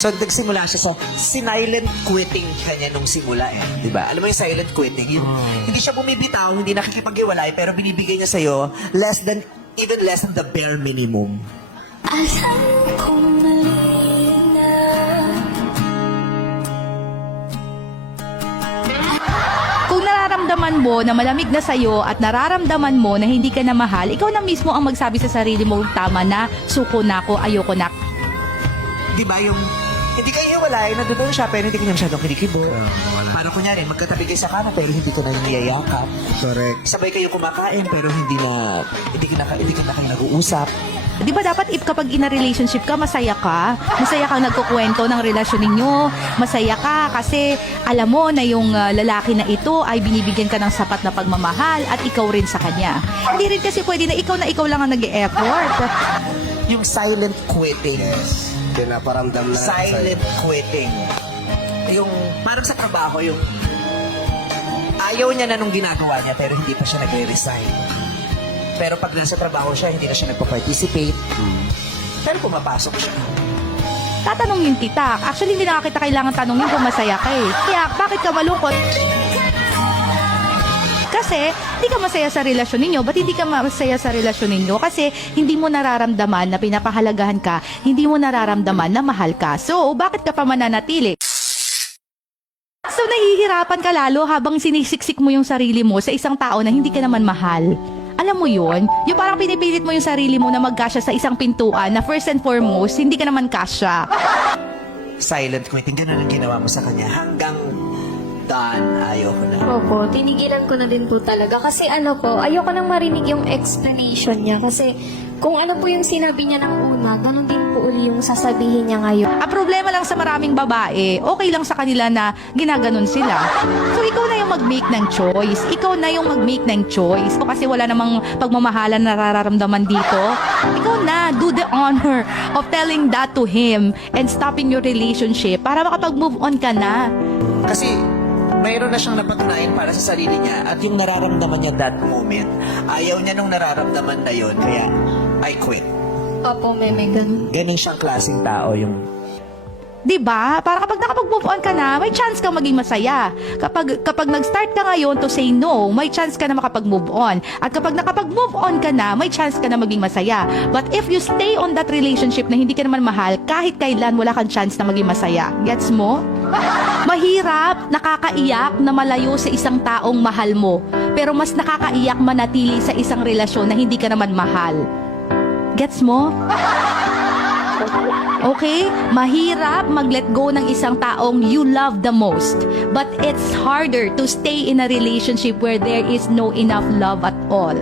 So, nagsimula siya sa silent quitting kanya nung simula eh. Diba? Alam mo yung silent quitting? Yung, hindi siya bumibitaw, hindi nakikipag-iwalay, pero binibigay niya sa'yo even less than the bare minimum. Alam kong mali na. Kung nararamdaman mo na malamig na sa'yo at nararamdaman mo na hindi ka na mahal, ikaw na mismo ang magsabi sa sarili mo, tama na, suko na ako, ayoko na. Diba yung hindi kayo hiwalay, nandoon siya, pero hindi ka niya masyadong kinikibo. Parang kunyari, magkatabi kayo sa kama, pero hindi ka na niyayakap. Correct. Sabay kayo kumakain, pero hindi ka na kayo nag-uusap. Di ba dapat kapag in a relationship ka, masaya ka? Masaya kang nagkukwento ng relasyon ninyo. Masaya ka kasi alam mo na yung lalaki na ito ay binibigyan ka ng sapat na pagmamahal at ikaw rin sa kanya. Hindi rin kasi pwede na ikaw lang ang nag-e-effort. Yung silent quitting. Pinaparamdam na. Silent quitting. Yung, parang sa trabaho, yung ayaw niya na nung ginagawa niya, pero hindi pa siya nagre-resign. Pero pag nasa trabaho siya, hindi na siya nagpa-participate. Pero pumapasok siya. Tatanungin kita. Actually, hindi na kita kailangan tanungin kung masaya ka eh. Kaya, bakit ka malungkot? Kasi, hindi ka masaya sa relasyon ninyo. Ba't hindi ka masaya sa relasyon ninyo? Kasi, hindi mo nararamdaman na pinapahalagahan ka. Hindi mo nararamdaman na mahal ka. So, bakit ka pa mananatili? So, nahihirapan ka lalo habang sinisiksik mo yung sarili mo sa isang tao na hindi ka naman mahal. Alam mo yun? Yung parang pinipilit mo yung sarili mo na magkasya sa isang pintuan na first and foremost, hindi ka naman kasya. Silent quitting, ganun ang ginawa mo sa kanya. Hanggang done, ayaw ko na. Opo, tinigilan ko na din po talaga. Kasi ayoko nang marinig yung explanation niya. Kasi kung ano po yung sinabi niya ng una, ganun din po uli yung sasabihin niya ngayon. Ang problema lang sa maraming babae, okay lang sa kanila na ginaganon sila. So, ikaw na yung mag-make ng choice. Ikaw na yung mag-make ng choice. O kasi wala namang pagmamahalan na nararamdaman dito. Ikaw na, do the honor of telling that to him and stopping your relationship para makapag-move on ka na. Kasi, mayroon na siyang napatunayan para sa sarili niya at yung nararamdaman niya that moment, ayaw niya nung nararamdaman na yun, kaya I quit. Opo, meme, ganun. Ganing siyang klaseng tao yung... Diba? Para kapag nakapag-move on ka na, may chance kang maging masaya. Kapag nag-start ka ngayon to say no, may chance ka na makapag-move on. At kapag nakapag-move on ka na, may chance ka na maging masaya. But if you stay on that relationship na hindi ka naman mahal, kahit kailan wala kang chance na maging masaya. Gets mo? Mahirap, nakakaiyak na malayo sa isang taong mahal mo. Pero mas nakakaiyak manatili sa isang relasyon na hindi ka naman mahal. Gets mo? Okay? Mahirap mag-let go ng isang taong you love the most. But it's harder to stay in a relationship where there is no enough love at all.